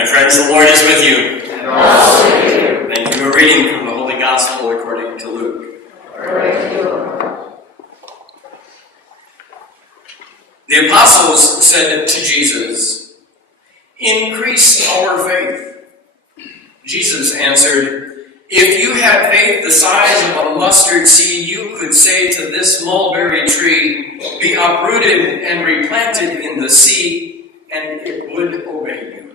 My friends, the Lord is with you. And also with you. Thank you. A reading from the Holy Gospel according to Luke. Praise to you, Lord. The apostles said to Jesus, "Increase our faith." Jesus answered, "If you had faith the size of a mustard seed, you could say to this mulberry tree, 'Be uprooted and replanted in the sea,' and it would obey you."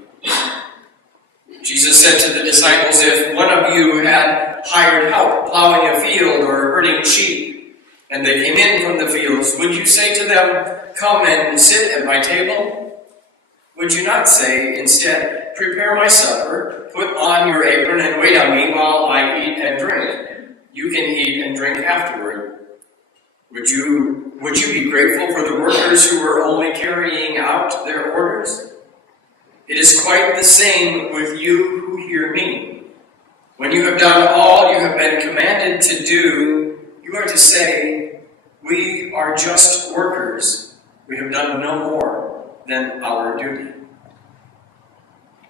Jesus said to the disciples, "If one of you had hired help plowing a field or herding sheep, and they came in from the fields, would you say to them, 'Come and sit at my table'? Would you not say instead, 'Prepare my supper, put on your apron, and wait on me while I eat and drink? You can eat and drink afterward'? Would you be grateful for the workers who were only carrying out their orders? It is quite the same with you who hear me. When you have done all you have been commanded to do, you are to say, 'We are just workers. We have done no more than our duty.'"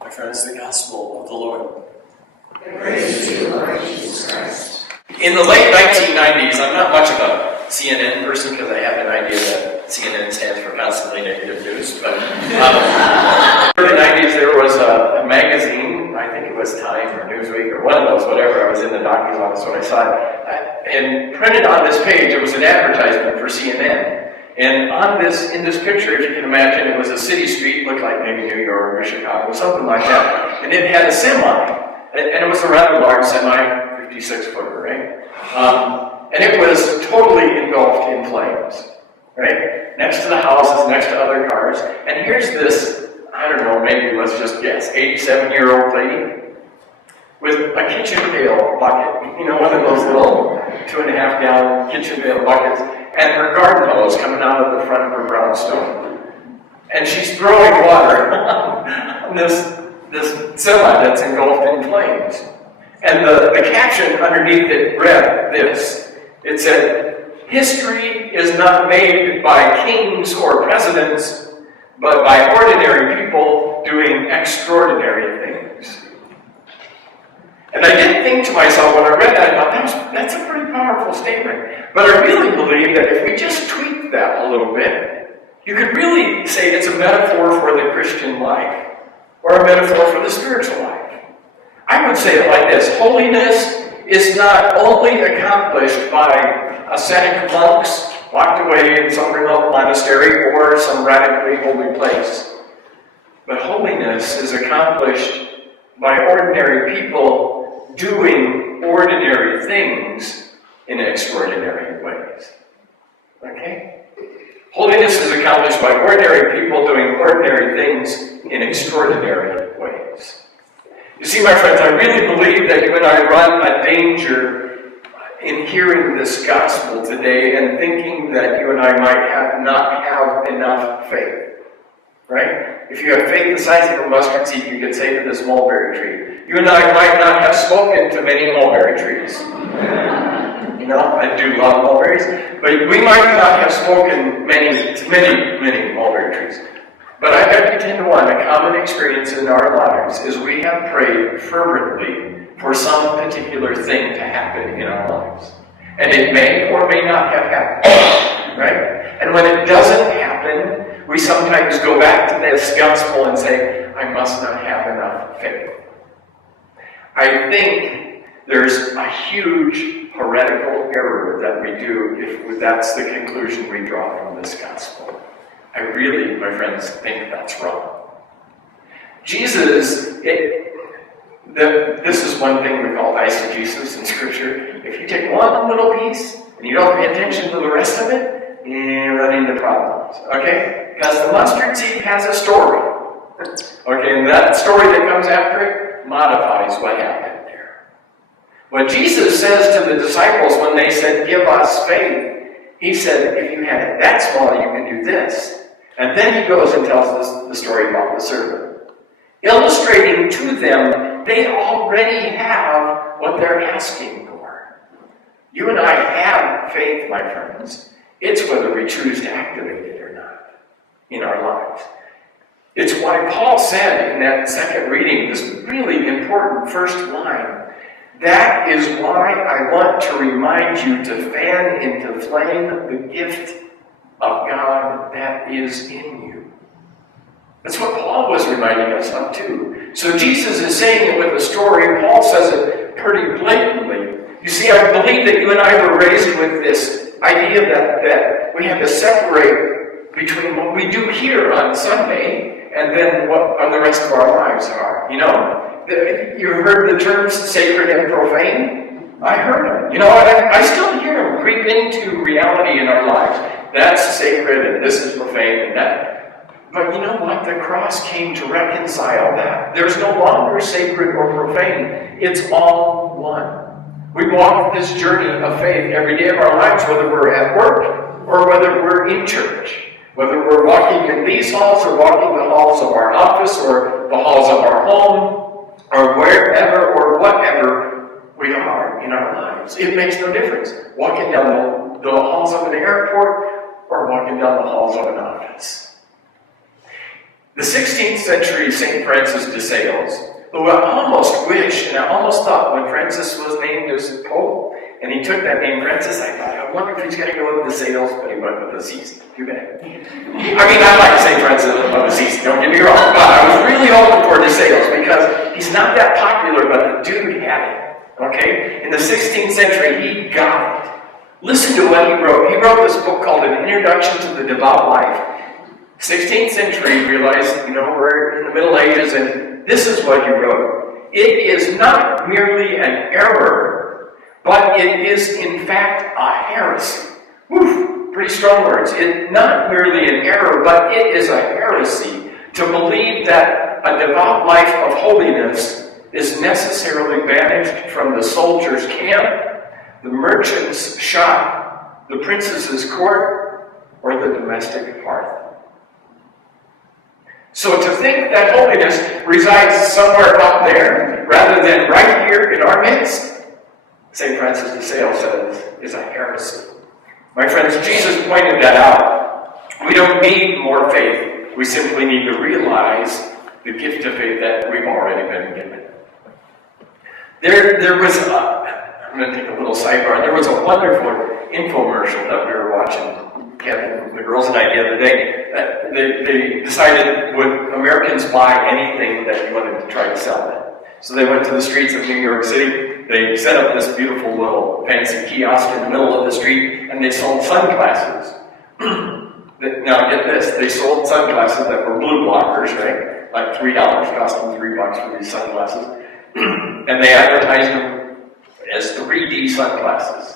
My friends, the gospel of the Lord. Praise to you, Lord Jesus Christ. In the late 1990s, I'm not much of a CNN person because I have an idea that CNN stands for constantly negative news, but in the early 90s there was a magazine, I think it was Time or Newsweek or one of those, whatever. I was in the doctor's office when I saw it, and printed on this page it was an advertisement for CNN. And in this picture, if you can imagine, it was a city street, looked like maybe New York or Chicago, something like that. And it had a semi, and it was a rather large semi, 56-footer, right? And it was totally engulfed in flames, right? Next to the houses, next to other cars. And here's this, I don't know, maybe let's just guess, 87-year-old lady with a kitchen pail bucket, you know, one of those little 2.5-gallon kitchen pail buckets, and her garden hose coming out of the front of her brownstone. And she's throwing water on this semi that's engulfed in flames. And the caption underneath it read this. It said, "History is not made by kings or presidents, but by ordinary people doing extraordinary things." And I did think to myself when I read that, I thought, that's a pretty powerful statement. But I really believe that if we just tweak that a little bit, you could really say it's a metaphor for the Christian life, or a metaphor for the spiritual life. I would say it like this: holiness is not only accomplished by ascetic monks locked away in some remote monastery or some radically holy place, but holiness is accomplished by ordinary people doing ordinary things in extraordinary ways. Okay? Holiness is accomplished by ordinary people doing ordinary things in extraordinary ways. You see, my friends, I really believe that you and I run a danger in hearing this gospel today and thinking that you and I might not have enough faith. Right? If you have faith the size of a mustard seed, you could say to this mulberry tree. You and I might not have spoken to many mulberry trees. You know, I do love mulberries. But we might not have spoken to many mulberry trees. But I bet you 10 to 1, a common experience in our lives is we have prayed fervently for some particular thing to happen in our lives. And it may or may not have happened. Right? And when it doesn't happen, we sometimes go back to this gospel and say, I must not have enough faith. I think there's a huge heretical error that we do if that's the conclusion we draw from this gospel. I really, my friends, think that's wrong. Jesus, this is one thing we call eisegesis in Scripture. If you take one little piece and you don't pay attention to the rest of it, you run into problems. Okay? Because the mustard seed has a story. Okay, and that story that comes after it modifies what happened there. What Jesus says to the disciples when they said, "Give us faith," he said, if you had it that small, you can do this. And then he goes and tells us the story about the servant, illustrating to them they already have what they're asking for. You and I have faith, my friends. It's whether we choose to activate it or not in our lives. It's why Paul said in that second reading, this really important first line, that is why I want to remind you to fan into flame the gift of God that is in you. That's what Paul was reminding us of too. So Jesus is saying it with a story. Paul says it pretty blatantly. You see, I believe that you and I were raised with this idea that we have to separate between what we do here on Sunday and then what the rest of our lives are. You know, you heard the terms sacred and profane? I heard them. You know, I still hear them creep into reality in our lives. That's sacred and this is profane and that. But you know what? The cross came to reconcile that. There's no longer sacred or profane. It's all one. We walk this journey of faith every day of our lives, whether we're at work or whether we're in church. Whether we're walking in these halls or walking the halls of our office or the halls of our home or wherever or whatever we are in our lives. It makes no difference. Walking down the halls of an airport or walking down the halls of an office. The 16th century St. Francis de Sales, who I almost wish, and I almost thought when Francis was named as Pope, and he took that name Francis, I thought, I wonder if he's going to go with the Sales, but he went with the Assisi. Too bad. I mean, I like St. Francis of Assisi, don't get me wrong, but I was really hoping for de Sales because he's not that popular, but the dude had it. Okay? In the 16th century, he got it. Listen to what he wrote. He wrote this book called An Introduction to the Devout Life. 16th century, realized, we're in the Middle Ages, and this is what he wrote. It is not merely an error, but it is in fact a heresy. Woof, pretty strong words. It's not merely an error, but it is a heresy to believe that a devout life of holiness is necessarily banished from the soldier's camp, the merchant's shop, the princess's court, or the domestic hearth. So to think that holiness resides somewhere out there, rather than right here in our midst, St. Francis de Sales says, is a heresy. My friends, Jesus pointed that out. We don't need more faith. We simply need to realize the gift of faith that we've already been given. There was I'm going to take a little sidebar. There was a wonderful infomercial that we were watching. Kevin, the girls and I, the other day, they decided, would Americans buy anything that you wanted to try to sell them? So they went to the streets of New York City, they set up this beautiful little fancy kiosk in the middle of the street, and they sold sunglasses. Now get this, they sold sunglasses that were blue blockers, right? Like $3, cost them $3 for these sunglasses. And they advertised them as 3D sunglasses.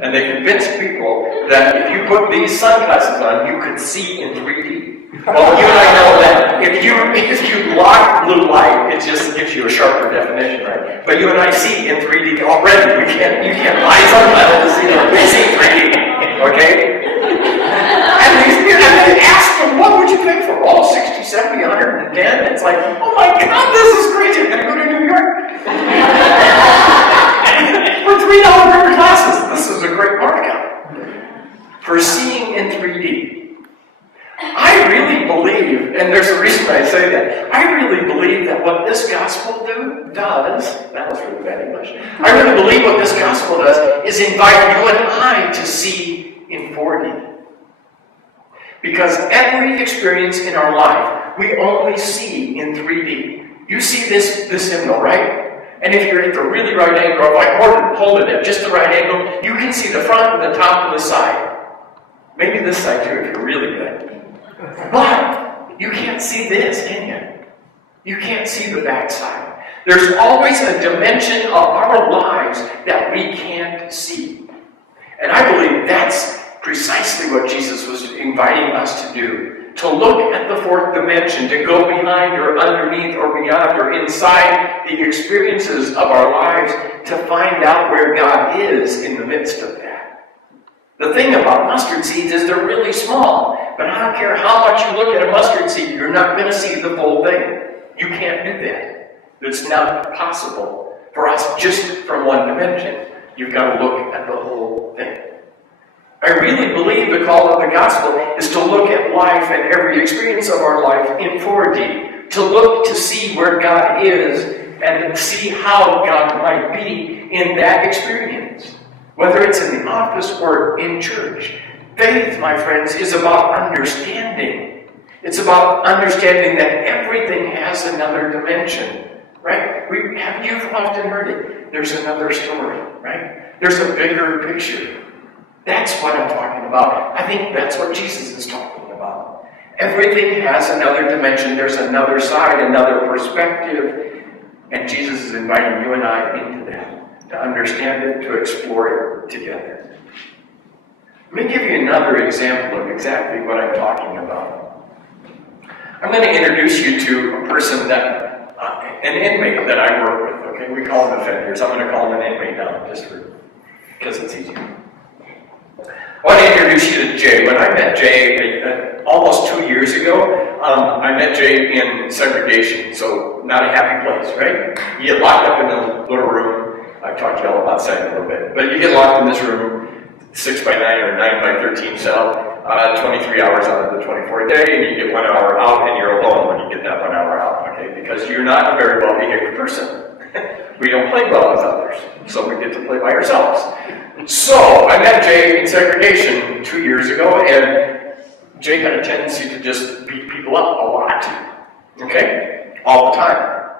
And they convinced people that if you put these sunglasses on, you could see in 3D. Well, you and I know that if you block blue light, it just gives you a sharper definition, right? But you and I see in 3D already. You can't buy sunglasses to see 3D, okay? And they asked them, what would you pay for? Oh, 60, 70, 110. It's like, oh my God, this is crazy. I'm going to go to New York. For $3 pair of glasses. This is a great markup. For seeing in 3D. I really believe, and there's a reason I say that, I really believe that what this gospel does, that was really bad English, I really believe what this gospel does is invite you and I to see in 4D. Because every experience in our life, we only see in 3D. You see this hymnal, right? And if you're at the really right angle, if I hold it at just the right angle, you can see the front and the top and the side. Maybe this side too, if you're really good. But you can't see this, can you? You can't see the back side. There's always a dimension of our lives that we can't see. And I believe that's precisely what Jesus was inviting us to do. To look at the fourth dimension, to go behind or underneath or beyond or inside the experiences of our lives to find out where God is in the midst of that. The thing about mustard seeds is they're really small, but I don't care how much you look at a mustard seed, you're not going to see the full thing. You can't do that. It's not possible for us just from one dimension. You've got to look at the whole thing. I really believe the call of the gospel is to look at life and every experience of our life in 4D, to look to see where God is and see how God might be in that experience, whether it's in the office or in church. Faith, my friends, is about understanding. It's about understanding that everything has another dimension, right? You've often heard it. There's another story, right? There's a bigger picture. That's what I'm talking about. I think that's what Jesus is talking about. Everything has another dimension. There's another side, another perspective. And Jesus is inviting you and I into that, to understand it, to explore it together. Let me give you another example of exactly what I'm talking about. I'm going to introduce you to a person that, an inmate that I work with, okay? We call them offenders. I'm going to call them an inmate now, just because it's easier. I want to introduce you to Jay. When I met Jay almost 2 years ago, I met Jay in segregation, so not a happy place, right? You get locked up in a little room. I've talked to y'all about that a little bit. But you get locked in this room, 6 by 9 or 9 by 13 cell, 23 hours out of the 24 day, and you get 1 hour out, and you're alone when you get that 1 hour out, okay? Because you're not a very well-behaved person. We don't play well with others, so we get to play by ourselves. So, I met Jay in segregation 2 years ago, and Jay had a tendency to just beat people up a lot, okay? All the time.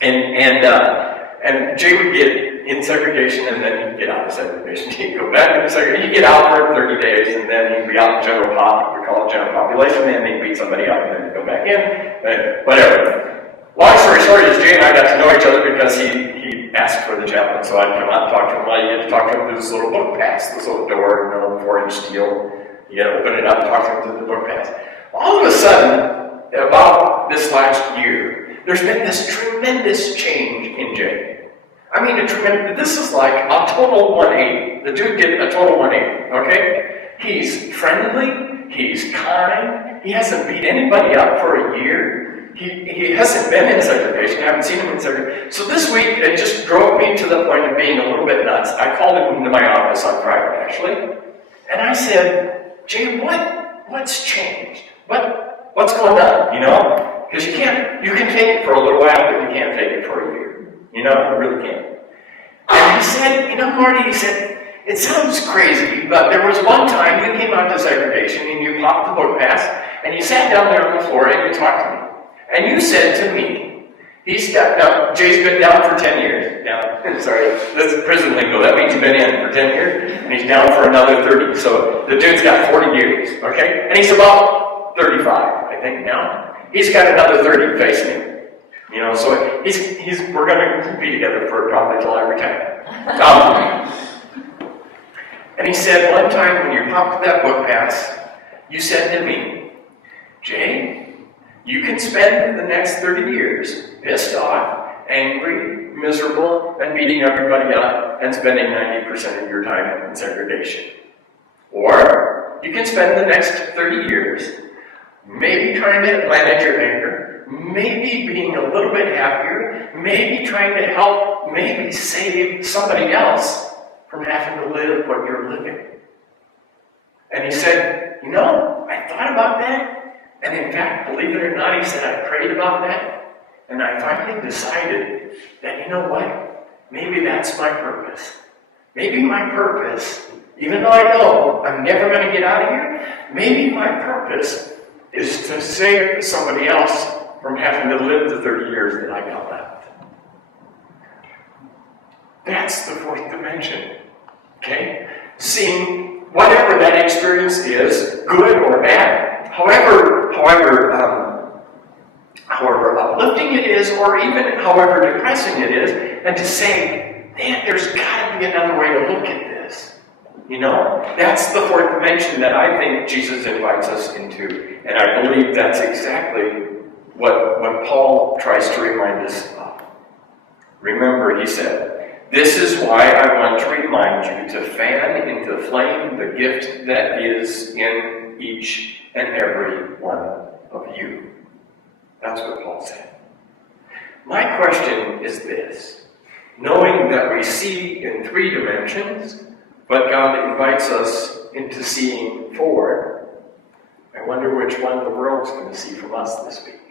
And Jay would get in segregation, and then he'd get out of segregation. He'd go back into segregation. He'd get out for 30 days, and then he'd be out in general pop, we call it general population, and then he'd beat somebody up, and then he'd go back in, and whatever. Long story short is Jay and I got to know each other because he asked for the chaplain, so I'd come out and talk to him. Well, you get to talk to him through this little book pass, this little door, 4-inch steel. You got to open it up and talk to him through the book pass. All of a sudden, about this last year, there's been this tremendous change in Jay. I mean, this is like a total 180. The dude did a total 180, okay? He's friendly, he's kind, he hasn't beat anybody up for a year. He hasn't been in segregation. I haven't seen him in segregation. So this week, it just drove me to the point of being a little bit nuts. I called him into my office on Friday, actually. And I said, Jay, what's changed? What's going on, you know? Because you can take it for a little while, but you can't take it for a year. You know, you really can't. And he said, Marty, he said, it sounds crazy, but there was one time you came out to segregation and you popped the book pass, and you sat down there on the floor and you talked to me. And you said to me, Jay's been down for 10 years. Sorry, that's prison lingo. That means he's been in for 10 years, and he's down for another 30. So the dude's got 40 years, okay? And he's about 35, I think, now. He's got another 30 facing him. You know, so we're going to be together for probably till I retire. And he said, one time when you popped that book pass, you said to me, Jay, you can spend the next 30 years pissed off, angry, miserable, and beating everybody up, and spending 90% of your time in segregation. Or you can spend the next 30 years maybe trying to manage your anger, maybe being a little bit happier, maybe trying to help, maybe save somebody else from having to live what you're living. And he said, I thought about that. And in fact, believe it or not, he said, I prayed about that, and I finally decided that, you know what? Maybe that's my purpose. Maybe my purpose, even though I know I'm never going to get out of here, maybe my purpose is to save somebody else from having to live the 30 years that I got left. That's the fourth dimension, okay? Seeing whatever that experience is, good or bad, however uplifting it is, or even however depressing it is, and to say, man, there's got to be another way to look at this. That's the fourth dimension that I think Jesus invites us into, and I believe that's exactly what Paul tries to remind us of. Remember, he said, this is why I want to remind you to fan into flame the gift that is in each and every one of you. That's what Paul said. My question is this. Knowing that we see in 3 dimensions, but God invites us into seeing forward. I wonder which one the world's going to see from us this week.